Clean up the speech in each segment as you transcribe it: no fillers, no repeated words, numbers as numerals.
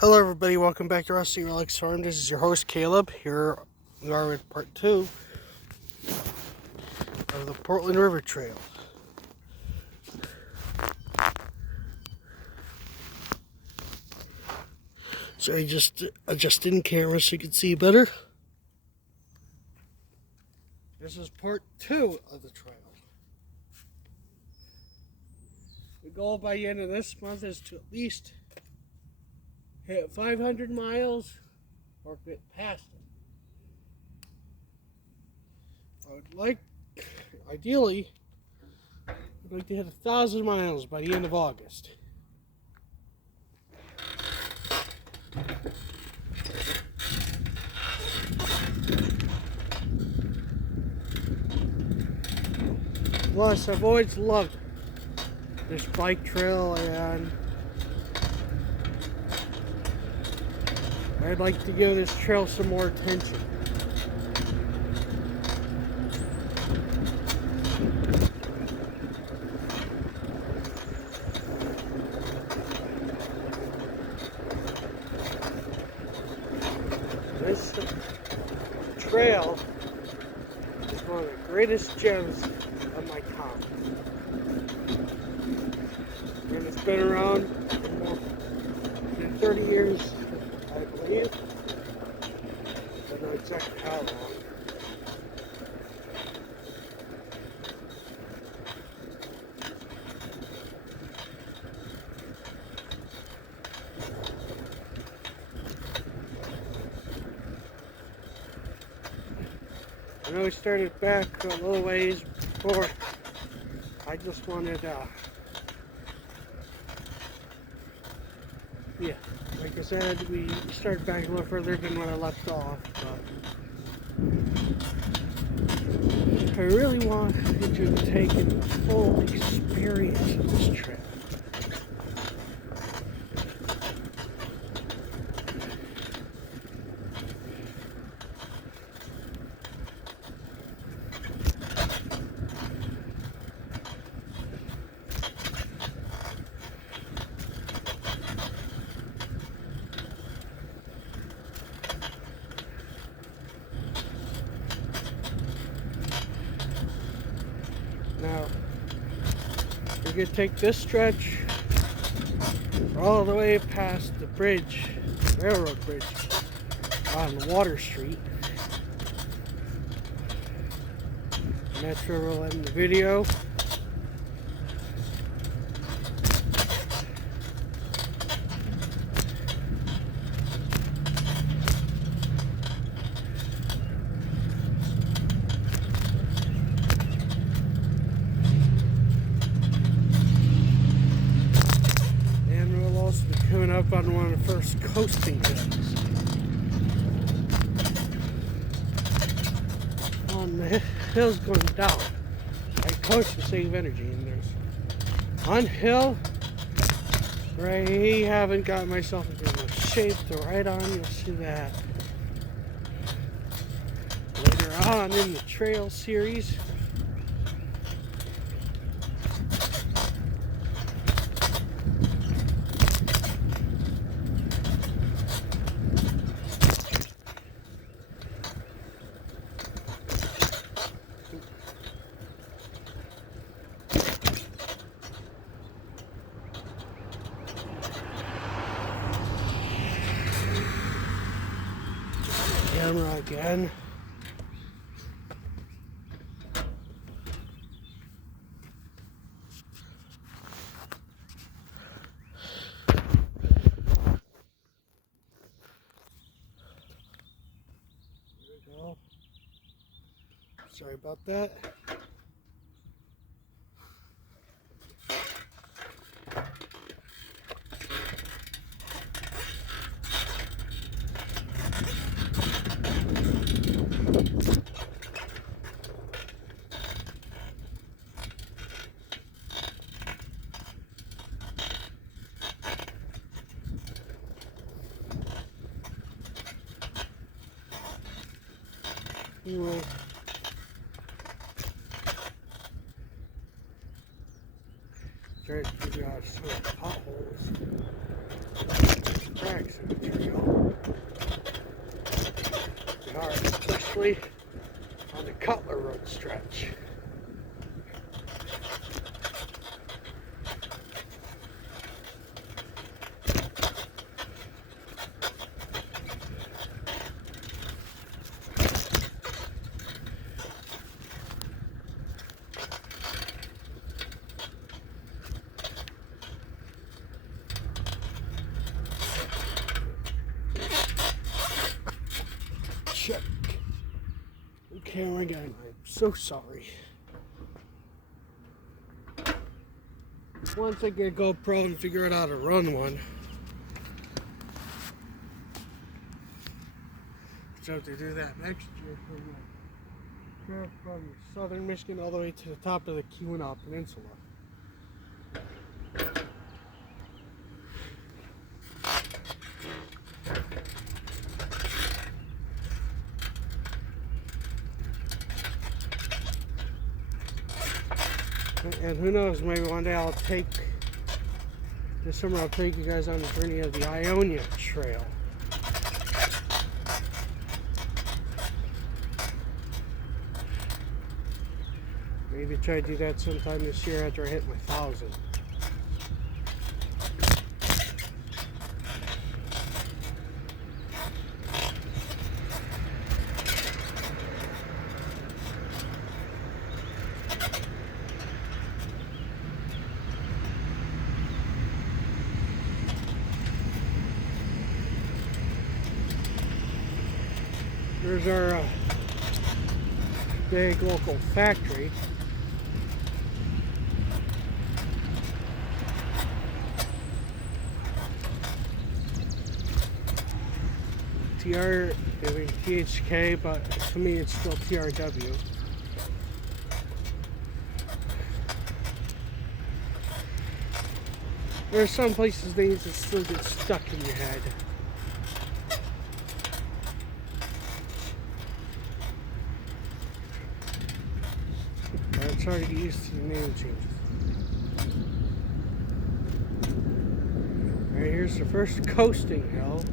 Hello everybody, welcome back to Rusty Relics Farm. This is your host Caleb. Here we are with part 2 of the Portland River Trail. So I just adjusted the camera so you can see better. This is part 2 of the trail. The goal by the end of this month is to at least hit 500 miles or get past it. I would like, ideally, I'd like to hit 1,000 miles by the end of August. Plus, I've always loved this bike trail, and I'd like to give this trail some more attention. This trail is one of the greatest gems of my town. And it's been around for more than 30 years, I believe. I don't know exactly how long. I know we started back a little ways before. I just wanted, yeah, like I said, we started back a little further than when I left off, but I really wanted you to take a full experience of this trip. Now, we're going to take this stretch all the way past the bridge, railroad bridge, on Water Street. And that's where we'll end the video. Coming up on one of the first coasting hills. On the hills going down, I coast to save energy, and there's one hill where I haven't got myself into enough shape to ride on. You'll see that later on in the trail series. Camera again. There we go. Sorry about that. Anyway, try to figure out some potholes, cracks in it. actually on the Cutler Road stretch. Check. Okay, again, I'm so sorry. Once I get a GoPro and figure out how to run one, so I have to do that next year from southern Michigan all the way to the top of the Keweenaw Peninsula. And who knows, maybe one day this summer I'll take you guys on the journey of the Ionia Trail. Maybe try to do that sometime this year after I hit my 1,000. There's our big local factory. THK, but to me it's still TRW. There are some places things that still get stuck in your head. It's hard to get used to the name changes. Alright, here's the first coasting hill.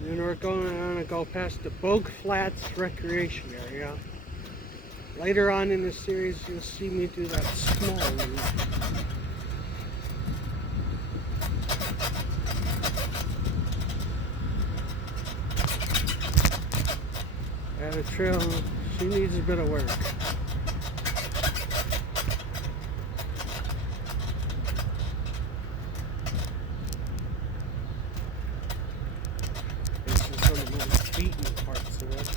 And we're going to go past the Bogue Flats Recreation Area. Later on in the series, you'll see me do that small loop. Yeah, the trail, she needs a bit of work. This is some of the most beaten parts of it.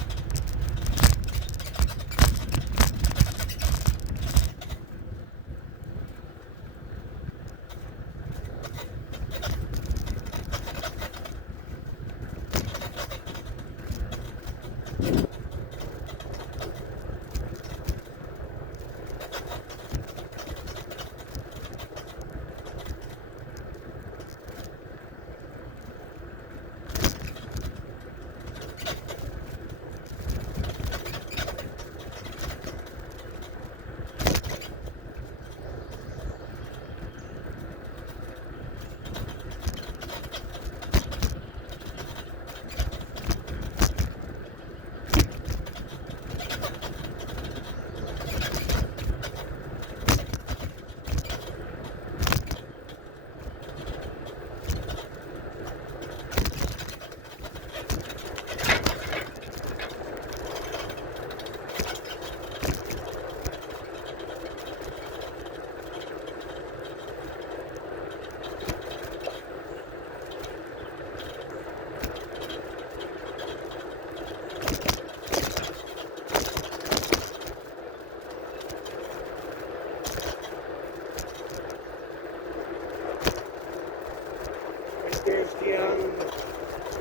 There's the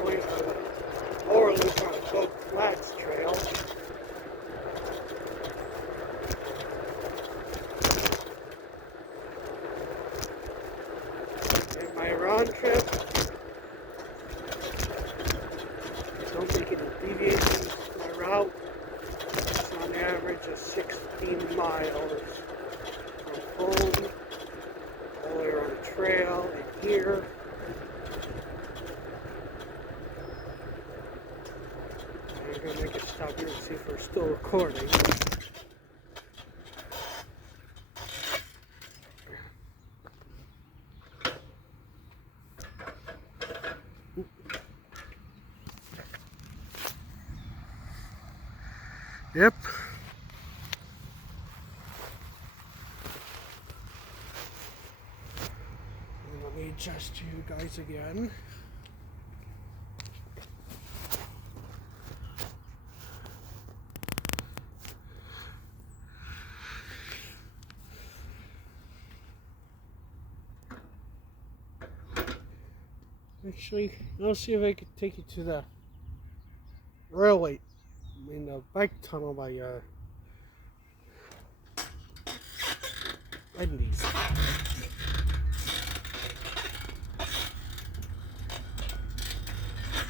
point of the lower loop on the Bogue Flats Trail. In my round trip, don't make any deviations from my route. It's on average of 16 miles from home We're gonna make it stop here and see if we're still recording. Yep. And let me adjust to you guys again. Actually, I'll see if I can take you to the railway, the bike tunnel by Wendy's.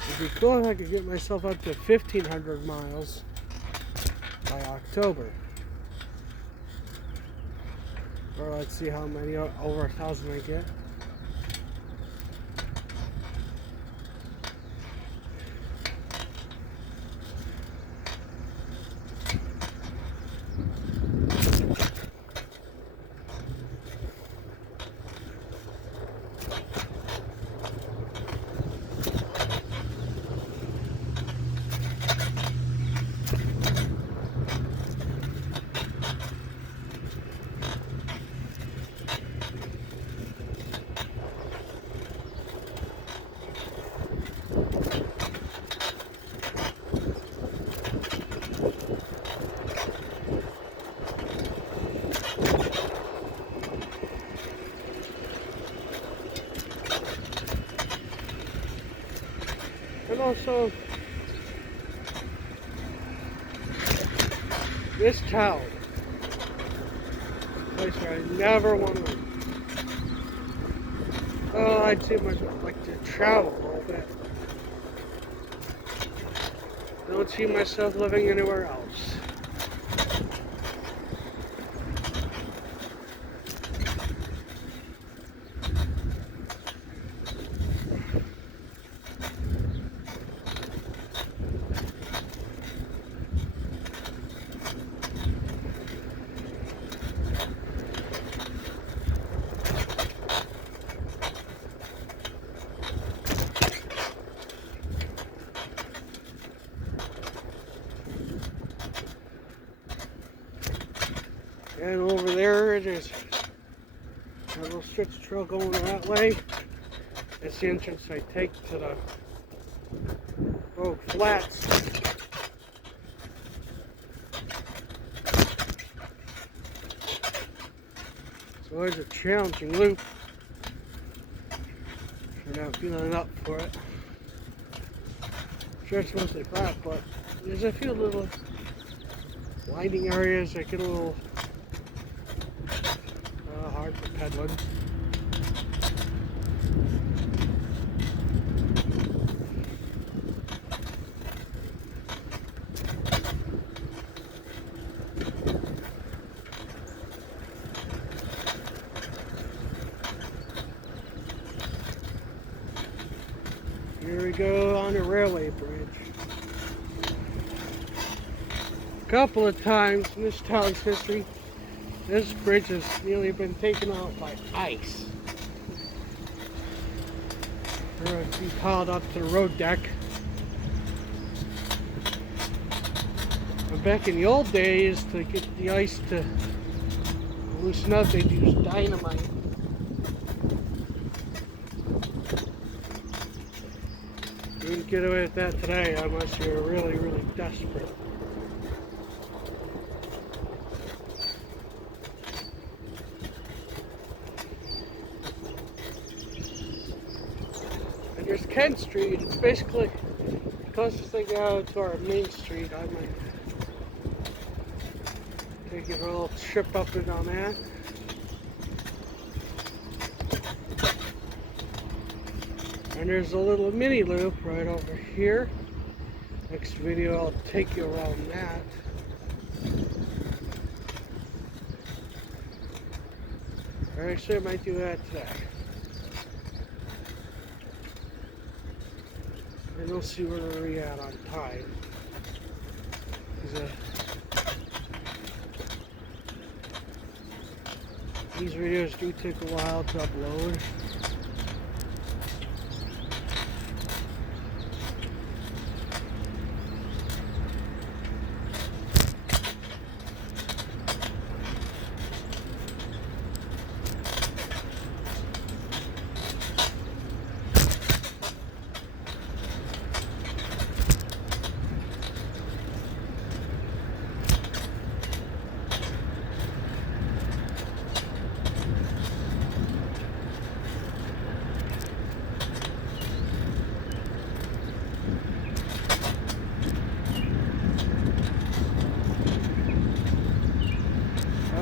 It'd be cool if I could get myself up to 1,500 miles by October. Or let's see how many over 1,000 I get. And also, this town, a place where I never want to live. Oh, I'd too much like to travel a little bit. Don't see myself living anywhere else. And over there, there's a little stretch of trail going that way. It's the entrance I take to the Rogue Flats. So there's a challenging loop. We're not feeling up for it. Sure, it's mostly flat, but there's a few little winding areas that get a little hard for pedaling. Here we go on the railway bridge. A couple of times in this town's history, this bridge has nearly been taken out by ice. Or it's been piled up to the road deck. But back in the old days, to get the ice to loosen up, they'd use dynamite. You wouldn't get away with that today unless you're really, really desperate. And there's Kent Street. It's basically the closest thing out to our main street. I might take a little trip up and down that. And there's a little mini loop right over here. Next video I'll take you around that. Or actually I might do that today. And we'll see where we're at on time. because these videos do take a while to upload.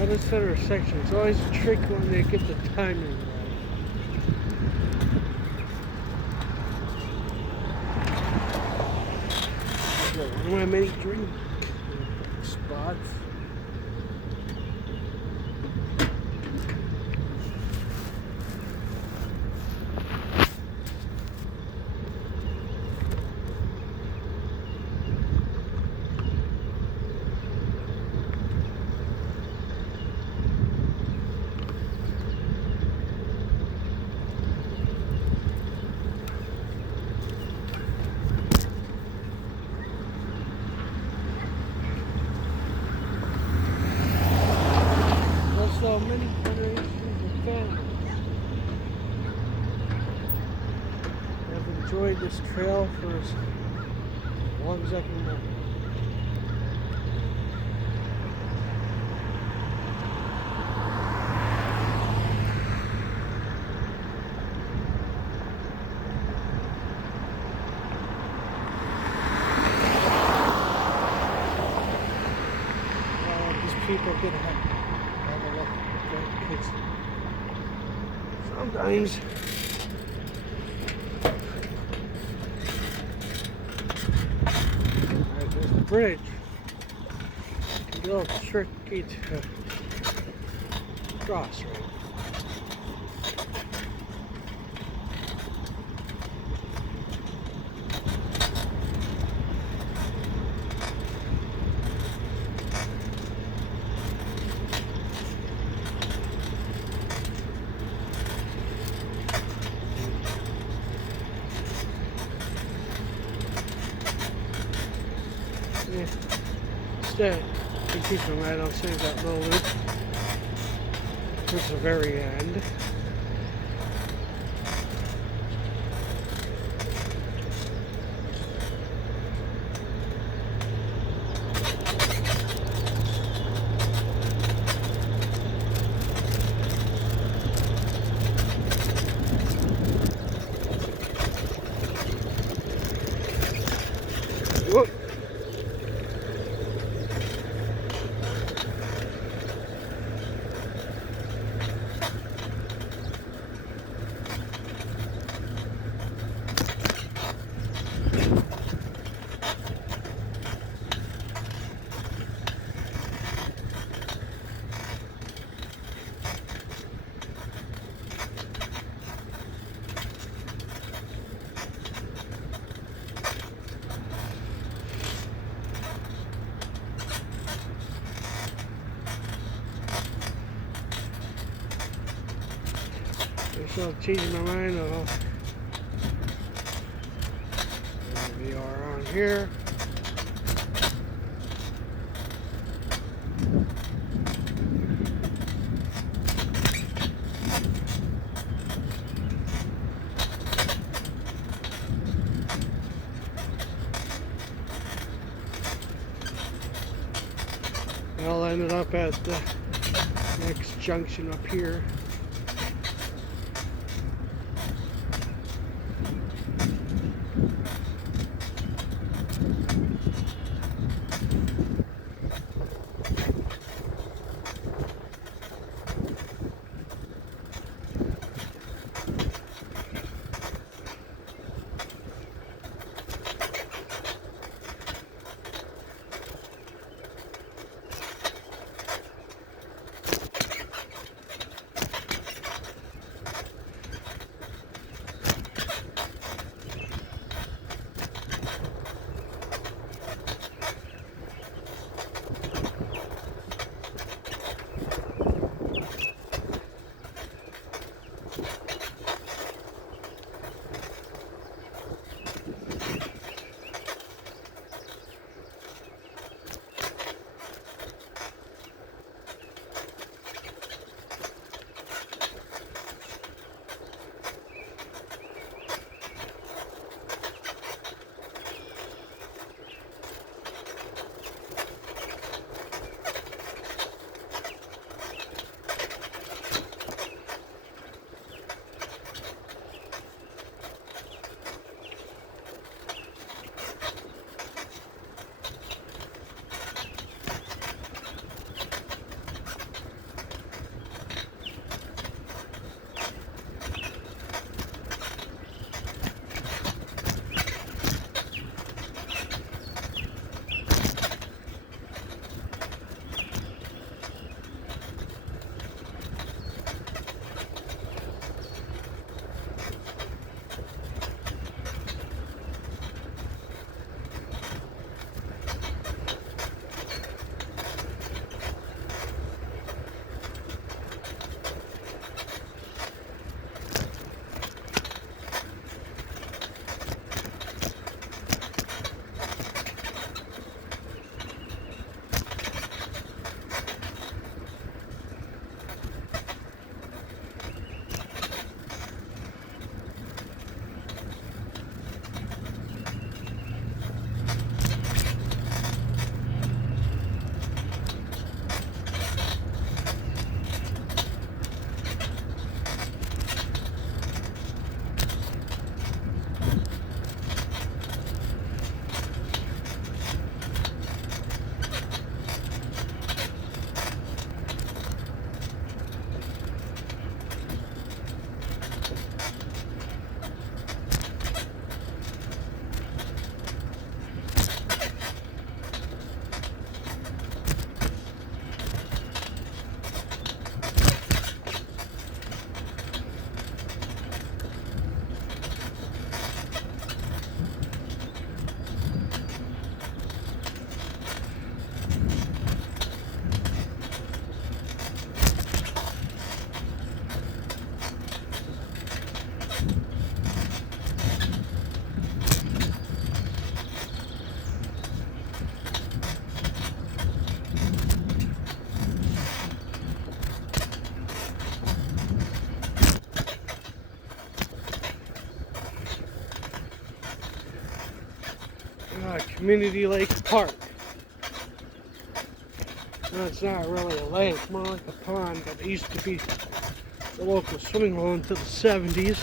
This center section, it's always a trick when they get the timing right. One of my many drink spots. So many generations of families have enjoyed this trail for as long as I can remember. These people did have a look. Sometimes alright, there's the bridge. It's a little tricky to cross, right? Instead, we keep them right on, save that little loop towards the very end. Whoop. So changing my mind on we are on here. I'll end it up at the next junction up here. Community Lake Park. No, it's not really a lake, more like a pond, but it used to be the local swimming hole until the 70s.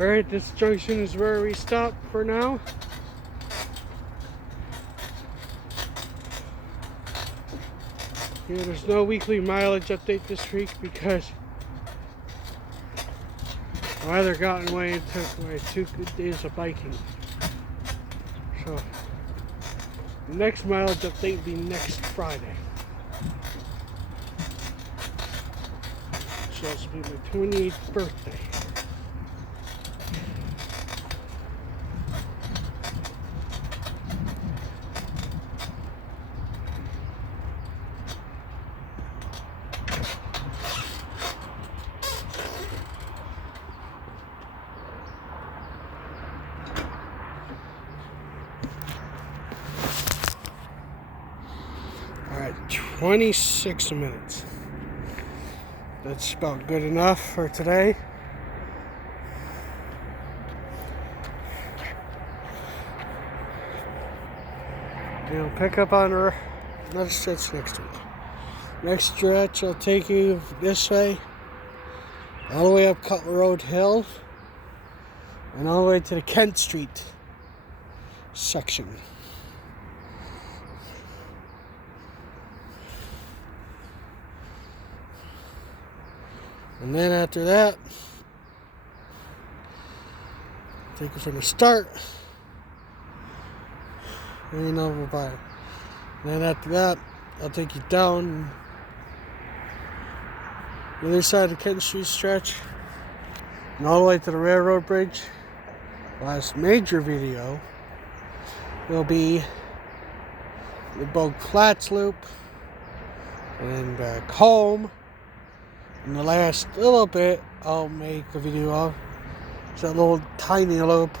Alright, this junction is where we stop for now. Yeah, there's no weekly mileage update this week because the weather got in the way and took away 2 good days of biking. So, the next mileage update will be next Friday. So, this will be my 28th birthday. Alright, 26 minutes. That's about good enough for today. We'll pick up on another stretch next week. Next stretch, I'll take you this way, all the way up Cutler Road Hill, and all the way to the Kent Street section. And then after that, take it from the start, and over by. And then after that, I'll take you down the other side of the Kent Street stretch, and all the way to the railroad bridge. Last major video will be the Bogue Flats Loop, and back home. And the last little bit I'll make a video of is that little tiny loop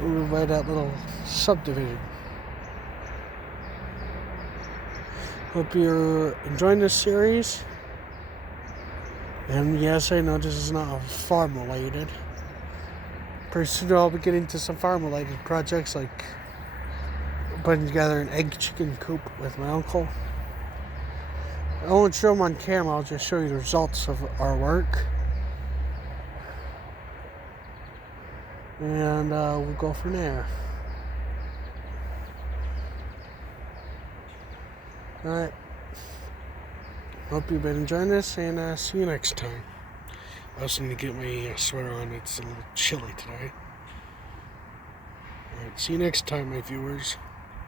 over by that little subdivision. Hope you're enjoying this series. And yes, I know this is not farm related. Pretty soon I'll be getting to some farm related projects like putting together an egg chicken coop with my uncle. I won't show them on camera, I'll just show you the results of our work. and we'll go from there. Alright. Hope you've been enjoying this, and see you next time. I also need to get my sweater on. It's a little chilly today. Alright, see you next time, my viewers.